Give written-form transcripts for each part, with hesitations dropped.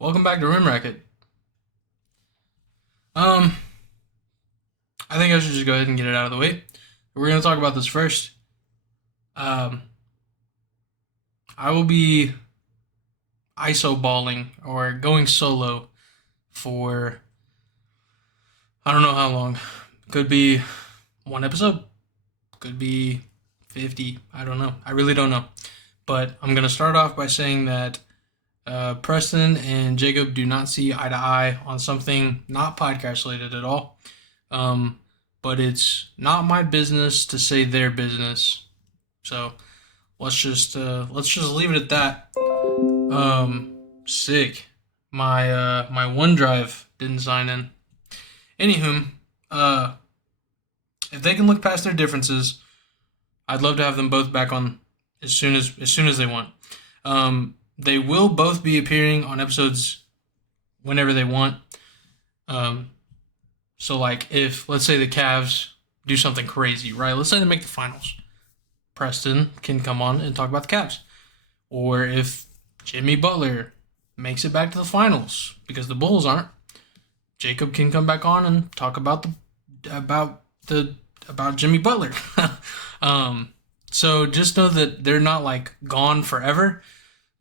Welcome back to Rim Racket. Um, I think I should just go ahead and get it out of the way. We're gonna talk about this first. Um, I will be ISO balling or going solo for I don't know how long. Could be one episode. Could be 50. I don't know. I really don't know. But I'm gonna start off by saying that Preston and Jacob do not see eye to eye on something not podcast related at all. Um, but it's not my business to say their business. So let's just leave it at that. Sick. My OneDrive didn't sign in. Anywho, uh, if they can look past their differences, I'd love to have them both back on as soon as they want. They will both be appearing on episodes whenever they want. Um, so like if let's say the Cavs do something crazy, right? Let's say they make the finals. Preston can come on and talk about the Cavs. Or if Jimmy Butler makes it back to the finals because the Bulls aren't, Jacob can come back on and talk about the about Jimmy Butler. um, so just know that they're not like gone forever,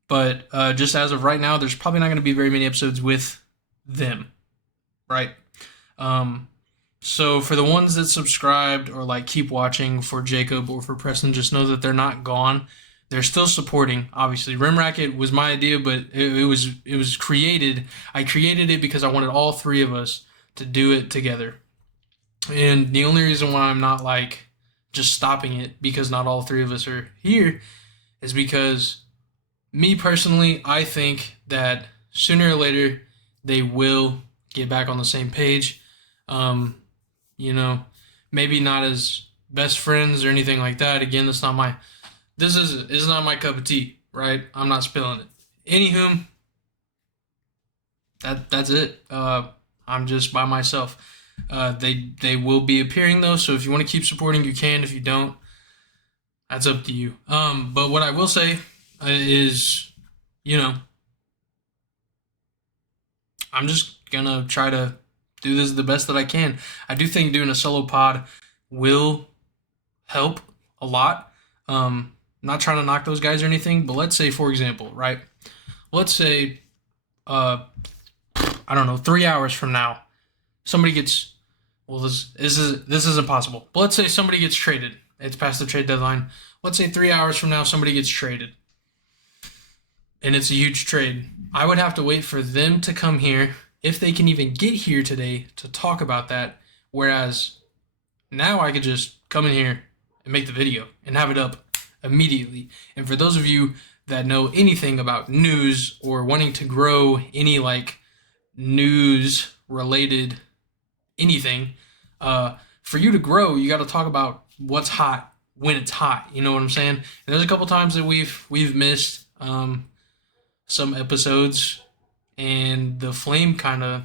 but just as of right now, there's probably not going to be very many episodes with them, right? Um, so for the ones that subscribed or like keep watching for Jacob or for Preston, just know that they're not gone. They're still supporting. Obviously, Rim Racket was my idea, but it was created. I created it because I wanted all three of us to do it together. And the only reason why I'm not like just stopping it because not all three of us are here is because me personally, I think that sooner or later they will get back on the same page. Um, you know, maybe not as best friends or anything like that. Again, this is not my cup of tea, right? I'm not spilling it. Anywho, that's it. I'm just by myself. They will be appearing though, so if you want to keep supporting, you can. If you don't, that's up to you. But what I will say is, you know, I'm just gonna try to do this the best that I can. I do think doing a solo pod will help a lot. I'm not trying to knock those guys or anything, but let's say, for example, right? Let's say, uh, I don't know, 3 hours from now, somebody gets. Well, this is impossible. But let's say somebody gets traded. It's past the trade deadline. Let's say 3 hours from now, somebody gets traded, and it's a huge trade. I would have to wait for them to come here if they can even get here today to talk about that. Whereas now I could just come in here and make the video and have it up immediately. And for those of you that know anything about news or wanting to grow any like news related anything, for you to grow, you got to talk about what's hot when it's hot. You know what I'm saying? And there's a couple times that we've missed some episodes, and the flame kind of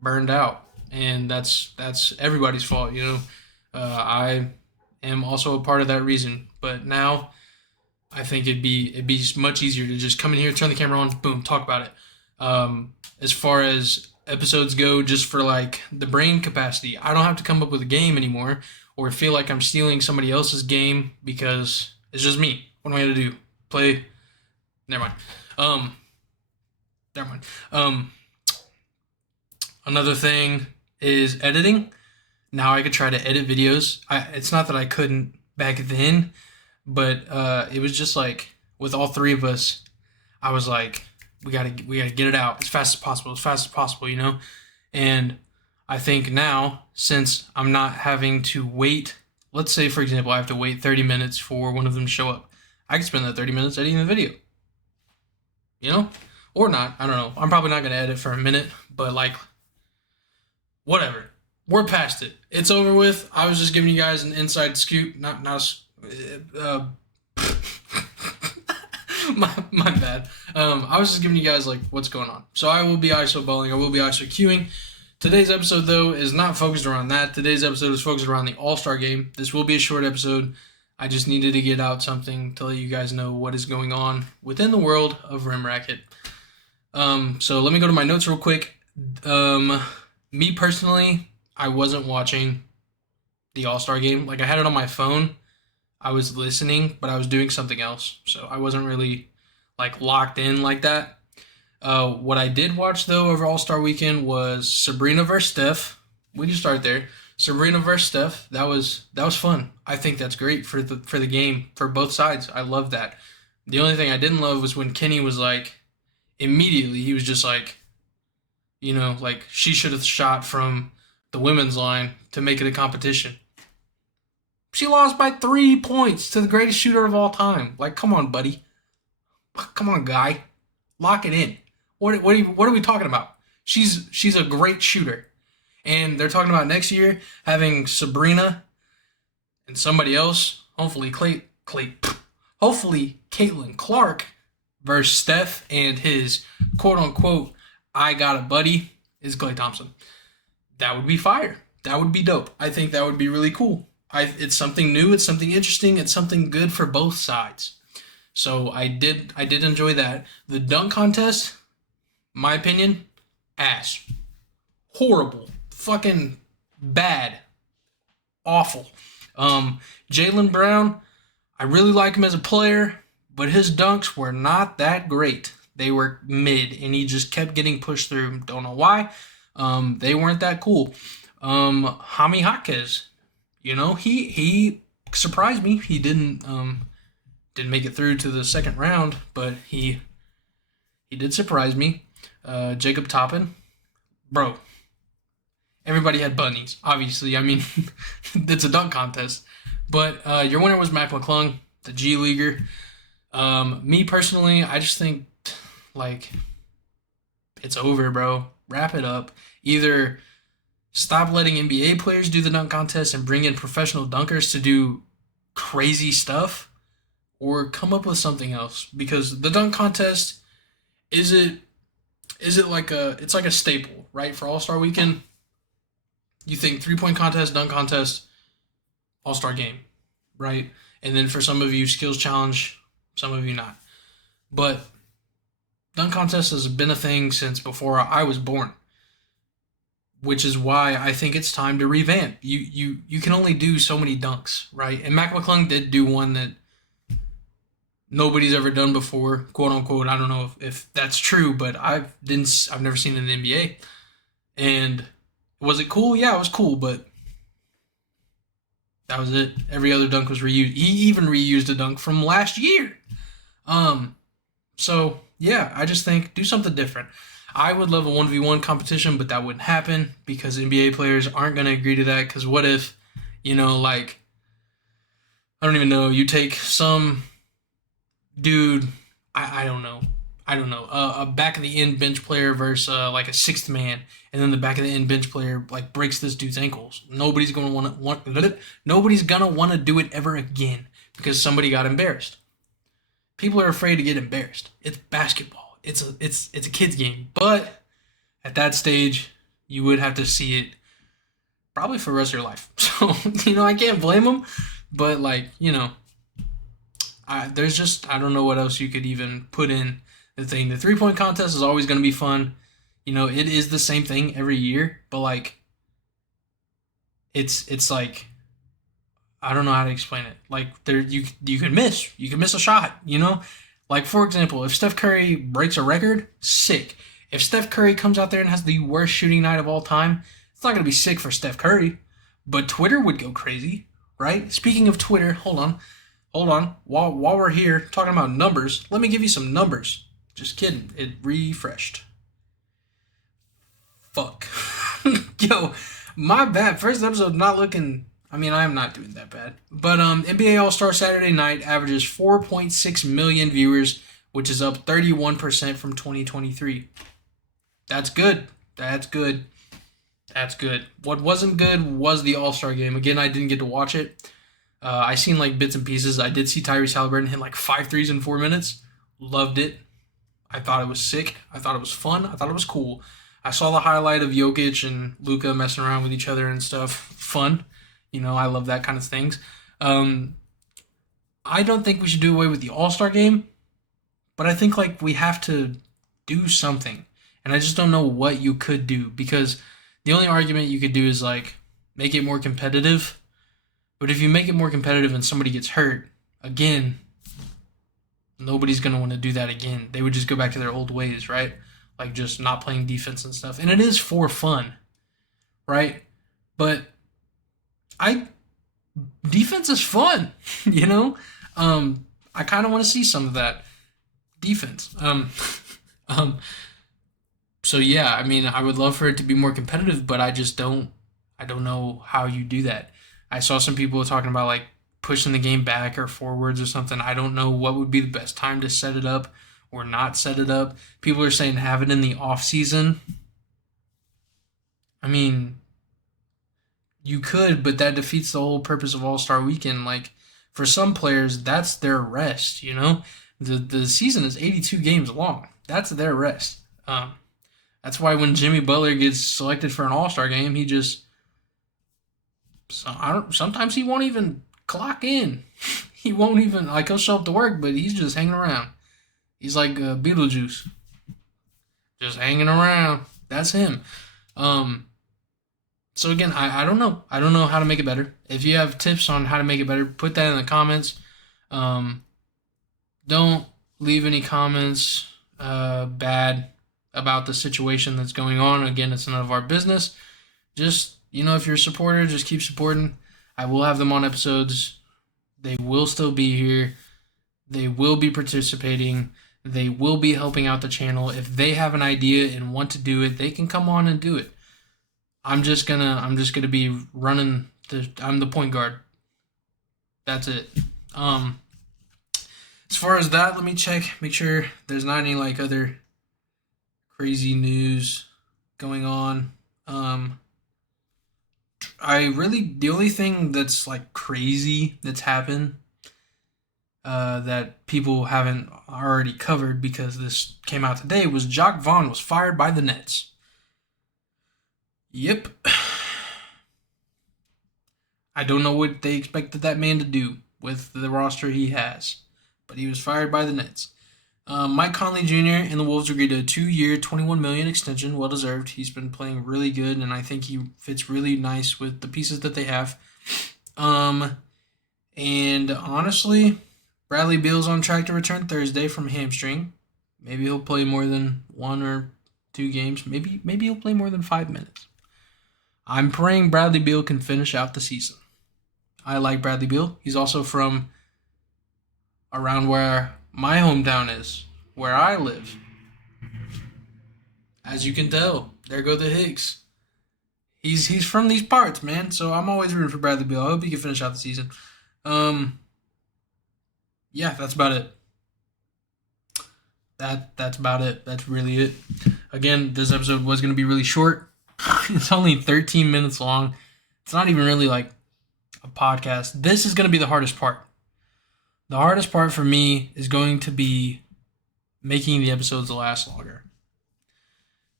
burned out, and that's everybody's fault. I am also a part of that reason. But now I think it'd be much easier to just come in here, turn the camera on, boom, talk about it. As far as episodes go, just for like the brain capacity, I don't have to come up with a game anymore or feel like I'm stealing somebody else's game because it's just me. What am I gonna do? Play? Never mind. Um, Never mind. Another thing is editing. Now I could try to edit videos. It's not that I couldn't back then, but it was just like with all three of us, I was like, we gotta get it out as fast as possible, you know. And I think now, since I'm not having to wait, let's say for example, I have to wait 30 minutes for one of them to show up. I can spend that 30 minutes editing the video, you know, or not. I don't know. I'm probably not gonna edit for a minute, but like whatever. We're past it. It's over with. I was just giving you guys an inside scoop. Not my bad. I was just giving you guys like what's going on. So I will be ISO bowling. I will be ISO queuing. Today's episode though is not focused around that. Today's episode is focused around the All-Star game. This will be a short episode. I just needed to get out something to let you guys know what is going on within the world of Rim Racket. So let me go to my notes real quick. Um, Me personally, I wasn't watching the All Star game. Like I had it on my phone. I was listening, but I was doing something else, so I wasn't really like locked in like that. What I did watch though over All Star Weekend was Sabrina versus Steph. We can start there. Sabrina versus Steph. That was fun. I think that's great for the game for both sides. I love that. The only thing I didn't love was when Kenny was like immediately he was just like like she should have shot from the women's line to make it a competition. She lost by 3 points to the greatest shooter of all time. Like, come on, buddy. Come on, guy. Lock it in. What are we talking about? She's a great shooter, and they're talking about next year having Sabrina and somebody else. Hopefully Caitlin Clark versus Steph, and his quote unquote I got a buddy is Klay Thompson. That would be fire. That would be dope. I think that would be really cool. It's something new. It's something interesting. It's something good for both sides. So I did enjoy that. The dunk contest, my opinion, ass, horrible, fucking bad, awful. Jaylen Brown, I really like him as a player, but his dunks were not that great. They were mid, and he just kept getting pushed through. Don't know why. They weren't that cool. Jaime Jaquez, he surprised me. He didn't make it through to the second round, but he did surprise me. Jacob Toppin, bro. Everybody had bunnies, obviously. I mean, it's a dunk contest. But your winner was Mac McClung, the G Leaguer. Me personally, I just think like it's over, bro. Wrap it up. Either stop letting NBA players do the dunk contest and bring in professional dunkers to do crazy stuff, or come up with something else. Because the dunk contest is it like it's like a staple, right? For All Star Weekend, you think 3 point contest, dunk contest, All Star game, right? And then for some of you, skills challenge, some of you not. But dunk contest has been a thing since before I was born, which is why I think it's time to revamp. You can only do so many dunks, right? And Mac McClung did do one that nobody's ever done before, quote unquote. I don't know if that's true, but I've never seen it in the NBA. And was it cool? Yeah, it was cool, but that was it. Every other dunk was reused. He even reused a dunk from last year. Um, so yeah, I just think do something different. I would love a 1v1 competition, but that wouldn't happen because NBA players aren't going to agree to that. Because what if, like, I don't even know, you take some dude, I don't know. I don't know. A back of the end bench player versus like a sixth man, and then the back of the end bench player like breaks this dude's ankles. Nobody's gonna want to do it ever again because somebody got embarrassed. People are afraid to get embarrassed. It's basketball. It's a kid's game. But at that stage, you would have to see it probably for the rest of your life. So I can't blame them. But like there's just I don't know what else you could even put in the thing. The 3 point contest is always going to be fun. It is the same thing every year, but like it's like I don't know how to explain it. Like there you can miss a shot. Like for example, if Steph Curry breaks a record, sick. If Steph Curry comes out there and has the worst shooting night of all time, it's not going to be sick for Steph Curry, but Twitter would go crazy, right? Speaking of Twitter, hold on. While we're here talking about numbers, let me give you some numbers. Just kidding. It refreshed. Fuck. Yo, my bad. First episode not looking. I mean, I am not doing that bad. But NBA All-Star Saturday Night averages 4.6 million viewers, which is up 31% from 2023. That's good. That's good. That's good. What wasn't good was the All-Star game. Again, I didn't get to watch it. I seen like bits and pieces. I did see Tyrese Halliburton hit like 5 threes in 4 minutes. Loved it. I thought it was sick. I thought it was fun. I thought it was cool. I saw the highlight of Jokic and Luka messing around with each other and stuff. Fun. I love that kind of things. I don't think we should do away with the All-Star game, but I think like we have to do something. And I just don't know what you could do, because the only argument you could do is like make it more competitive. But if you make it more competitive and somebody gets hurt, again, nobody's going to want to do that again. They would just go back to their old ways, right? Like just not playing defense and stuff. And it is for fun, right? But I defense is fun, you know? I kind of want to see some of that defense. Um so yeah, I mean, I would love for it to be more competitive, but I don't know how you do that. I saw some people talking about like pushing the game back or forwards or something. I don't know what would be the best time to set it up or not set it up. People are saying have it in the off season. I mean, you could, but that defeats the whole purpose of All-Star Weekend. Like for some players, that's their rest, you know? The season is 82 games long. That's their rest. That's why when Jimmy Butler gets selected for an All-Star game, he just sometimes he won't even clock in. He won't even like he'll show up to work, but he's just hanging around. He's like Beetlejuice, just hanging around. That's him. Um, so again, I don't know. I don't know how to make it better. If you have tips on how to make it better, put that in the comments. Um, don't leave any comments bad about the situation that's going on. Again, it's none of our business. Just, if you're a supporter, just keep supporting. I will have them on episodes. They will still be here. They will be participating. They will be helping out the channel. If they have an idea and want to do it, they can come on and do it. I'm just gonna be running I'm the point guard. That's it. As far as that, let me check, make sure there's not any like other crazy news going on. The only thing that's like crazy that's happened that people haven't already covered because this came out today was Jacque Vaughn was fired by the Nets. Yep. I don't know what they expected that man to do with the roster he has, but he was fired by the Nets. Mike Conley Jr. and the Wolves agreed to a 2-year, $21 million extension, well deserved. He's been playing really good, and I think he fits really nice with the pieces that they have. And honestly, Bradley Beal's on track to return Thursday from hamstring. Maybe he'll play more than 1 or 2 games. Maybe he'll play more than 5 minutes. I'm praying Bradley Beal can finish out the season. I like Bradley Beal. He's also from around where my hometown is, where I live. As you can tell, there go the Hicks. He's from these parts, man. So I'm always rooting for Bradley Beal. I hope he can finish out the season. Yeah, that's about it. That's about it. That's really it. Again, this episode was going to be really short. It's only 13 minutes long. It's not even really like a podcast. This is going to be the hardest part. The hardest part for me is going to be making the episodes last longer.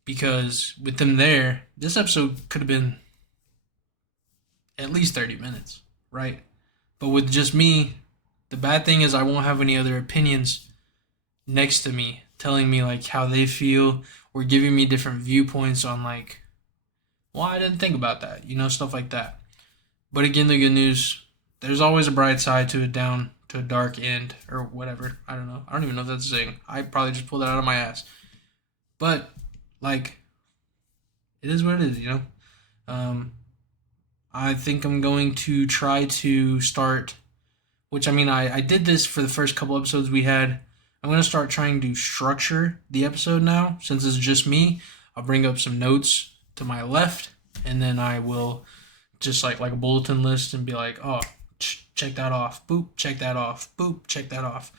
Because with them there, this episode could have been at least 30 minutes, right? But with just me, the bad thing is I won't have any other opinions next to me telling me like how they feel or giving me different viewpoints on like, well, I didn't think about that, stuff like that. But again, the good news, there's always a bright side to it down to a dark end or whatever. I don't know. I don't even know if that's a saying. I probably just pulled that out of my ass. But like, it is what it is, I think I'm going to try to start, which I did this for the first couple episodes we had. I'm going to start trying to structure the episode now. Since it's just me, I'll bring up some notes to my left, and then I will just like a bulletin list and be like, oh, check that off, boop, check that off, boop, check that off,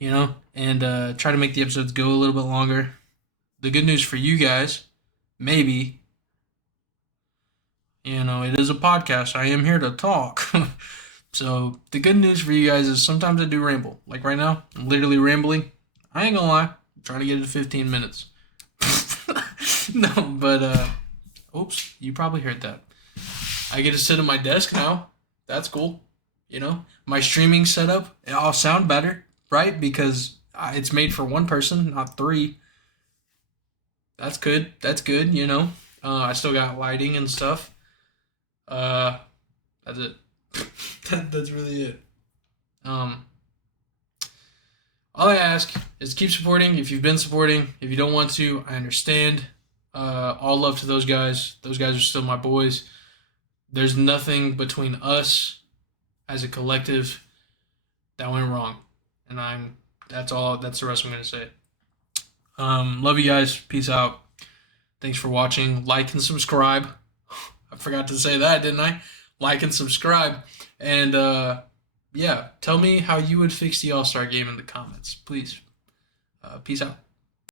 and try to make the episodes go a little bit longer. The good news for you guys, maybe, it is a podcast. I am here to talk. So the good news for you guys is sometimes I do ramble. Like right now, I'm literally rambling. I ain't gonna lie, I'm trying to get it to 15 minutes. No, but oops, you probably heard that. I get to sit at my desk now. That's cool. My streaming setup, I'll sound better, right? Because it's made for one person, not 3. That's good. That's good. You know, I still got lighting and stuff. Uh, that's it. That's really it. Um, all I ask is keep supporting. If you've been supporting, if you don't want to, I understand. All love to those guys. Those guys are still my boys. There's nothing between us as a collective that went wrong, and I'm. That's all. That's the rest I'm gonna say. Love you guys. Peace out. Thanks for watching. Like and subscribe. I forgot to say that, didn't I? Like and subscribe. And yeah, tell me how you would fix the All Star game in the comments, please. Peace out.